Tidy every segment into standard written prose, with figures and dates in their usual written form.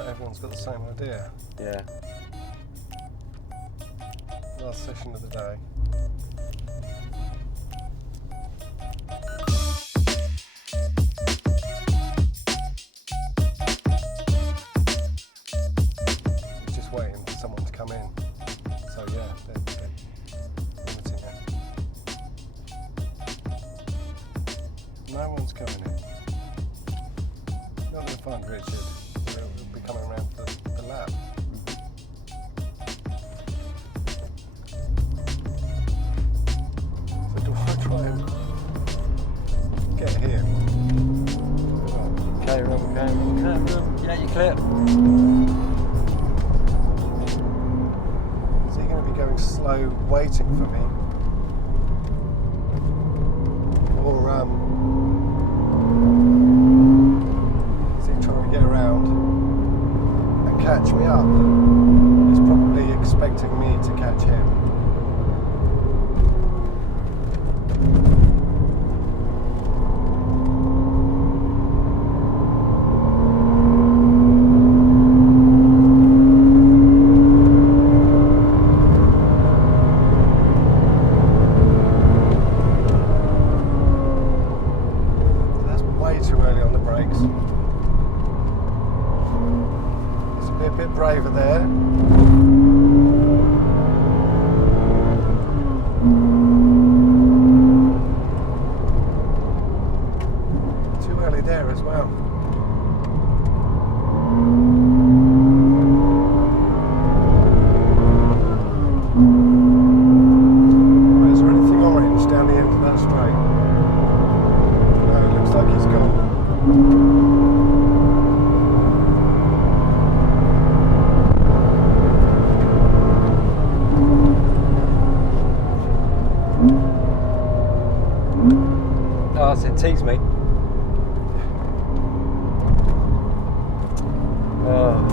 like everyone's got the same idea. Yeah. Last session of the day. Just waiting for someone to come in. So yeah, they're limiting it. No one's coming in. Not going to find Richard. He'll be coming around the lab. So do I try and get him? Clear room. Yeah, you clear. Is he going to be going slow, waiting for me? Or is he trying to get around and catch me up? He's probably expecting me to catch him. Too early on the brakes. Let's be a bit braver there. Too early there as well. Is there anything orange down the end of that straight? No, it looks like he's gone. Oh, it's antiques, mate. Oh.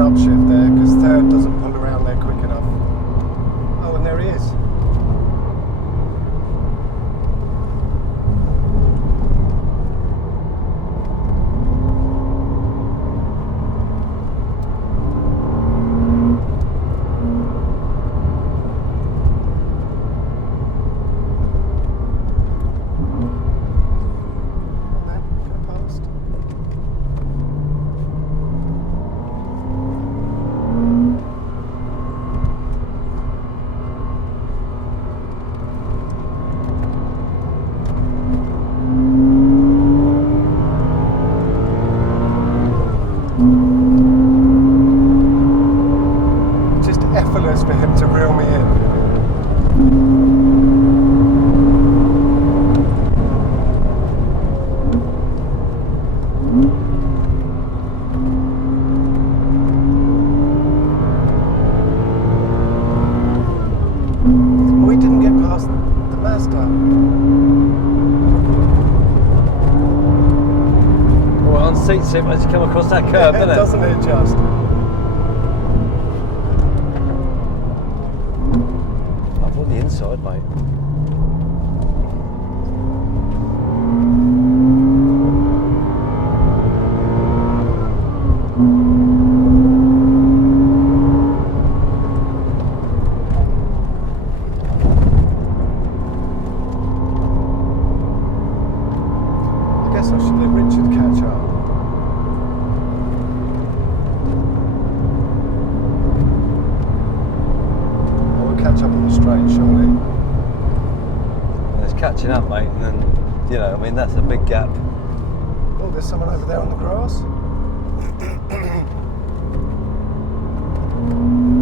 Upshift there because third doesn't pull around there quick enough. Oh, and there he is. Effortless for him to reel me in. We didn't get past the Mazda. Well, on seat sim as you come across that curve, Yeah, doesn't it just? On the inside, mate. I guess I should let Richard catch up. Catch up on the straight, surely. And it's catching up, mate, and then, you know, I mean, that's a big gap. Oh, there's someone over there on the grass.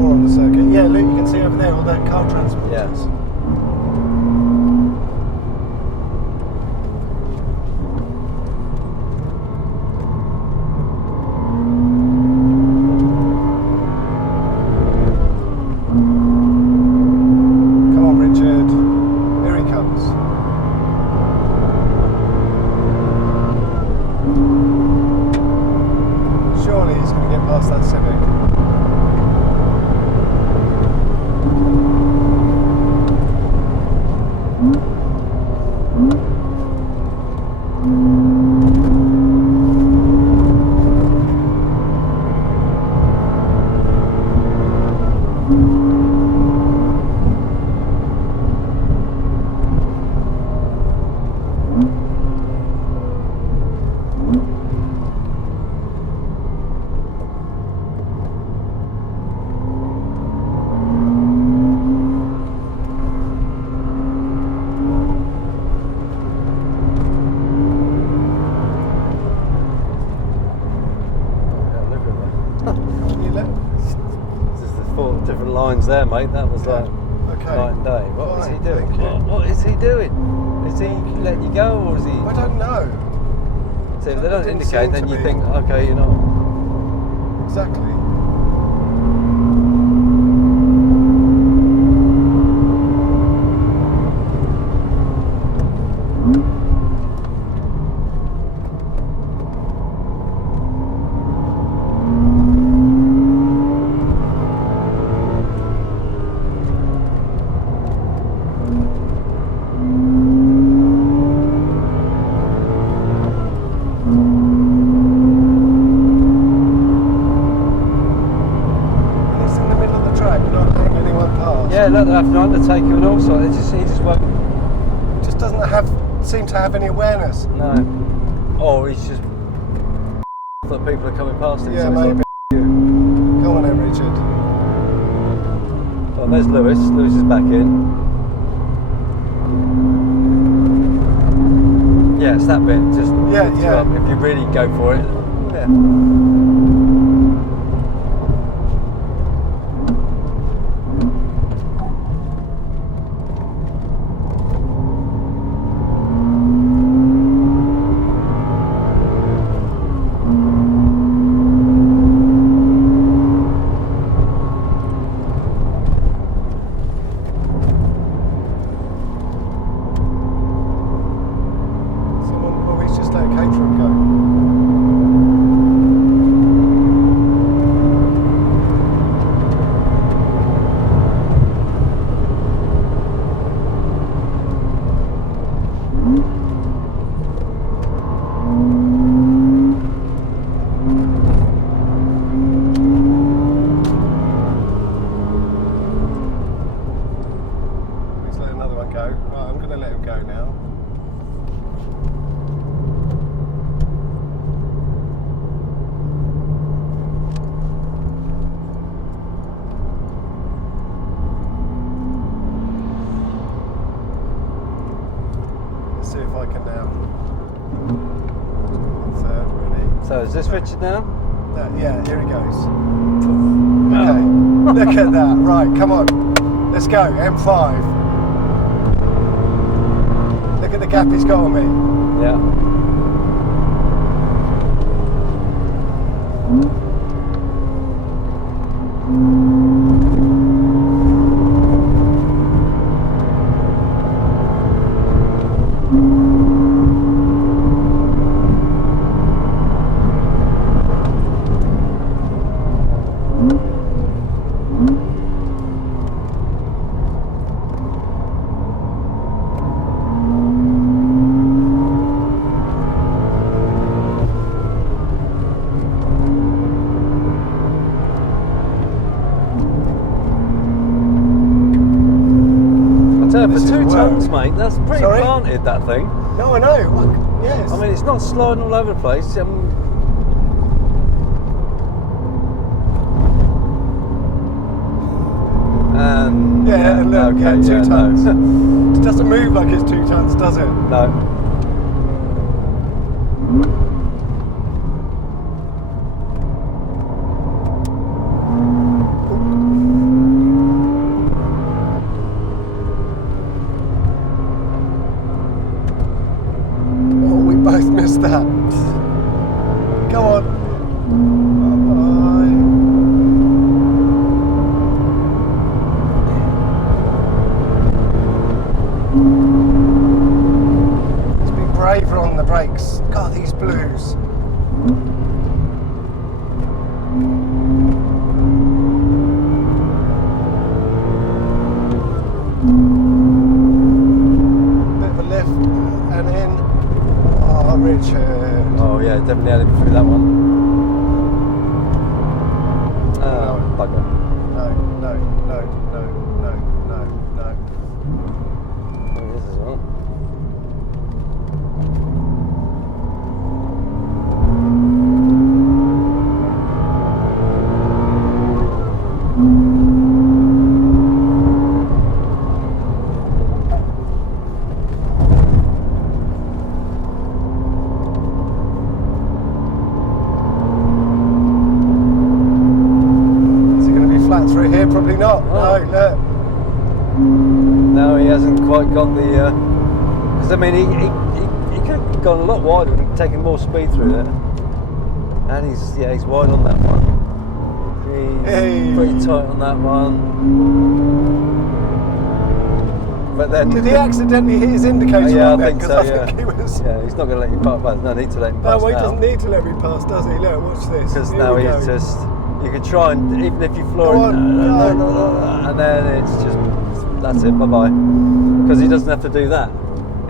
Or on the circuit. Yeah, look, you can see over there all that car transporters. Yes. past that Civic. Different lines there, mate. That was like night and day. What is he doing? What is he doing? Is he letting you go, or is he? I don't know. So if they don't indicate, then you think, okay, you're not. Exactly. Yeah, look, they're having to undertake you and all sorts. He just won't. Just doesn't seem to have any awareness. No. Or he's just that people are coming past him. Yeah, so maybe. Like, Come on then, Richard. well, there's Lewis. Lewis is back in. Yeah, it's that bit. Just Yeah, lifts you yeah. up. If you really go for it. Yeah. He's just let a caterer go. He's let another one go. Right, I'm going to let him go now. See if I can now. Third, ready? So is this Richard now? Yeah, here he goes. Okay, look at that. Right, come on. Let's go, M5. Look at the gap he's got on me. Yeah. For 2 tons, mate, that's pretty planted, that thing. No, I know. Yes. I mean, it's not sliding all over the place. And yeah, and look, okay, 2 tons. No. It doesn't move like it's 2 tons, does it? No. Oh, we both missed that. Go on. Bye-bye. Let's be braver on the brakes. God, these blues. do not. Oh. No, look. No, he hasn't quite got the. Because I mean, he could have gone a lot wider and taken more speed through there. And he's wide on that one. He's pretty tight on that one. But then, did he accidentally hit his indicator? Yeah, right I think then? so. I think he was. Yeah, he's not going to let you pass. Well, no need to let him pass. No, he now. doesn't need to let me pass, does he? Look, watch this. Because Here now we he's go. just. You could try and even if you floor Go it, on, and then it's just that's it. Bye bye. Because he doesn't have to do that.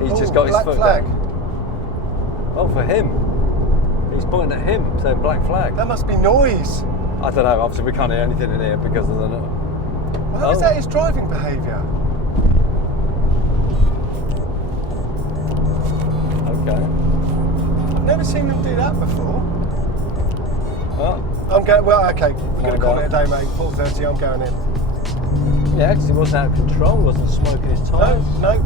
He's just got his black foot flag. down. Oh, for him. He's pointing at him, saying black flag. That must be noise. I don't know. Obviously, we can't hear anything in here because of the. Well, is that his driving behaviour? Okay. I've never seen him do that before. Well, I'm going. Well, okay. We're going to call on. it a day, mate. 4:30. I'm going in. yeah, actually, he wasn't out of control. Wasn't smoking his tyres. No.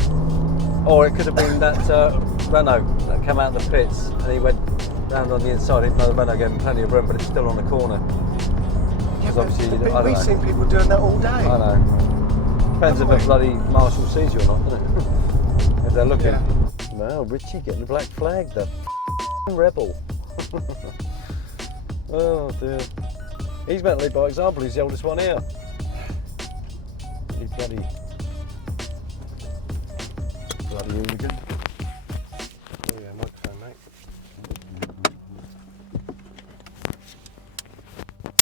Or it could have been that Renault that came out of the pits and he went round on the inside, even though the Renault gave him plenty of room, but it's still on the corner. Yeah, Because obviously, I don't we've know. seen people doing that all day. I know. Depends if a bloody marshal sees you or not, doesn't it? If they're looking. Yeah. Well, Richie getting the black flag, the rebel. Oh dear. He's meant to lead by example, he's the oldest one here. You bloody hooligan.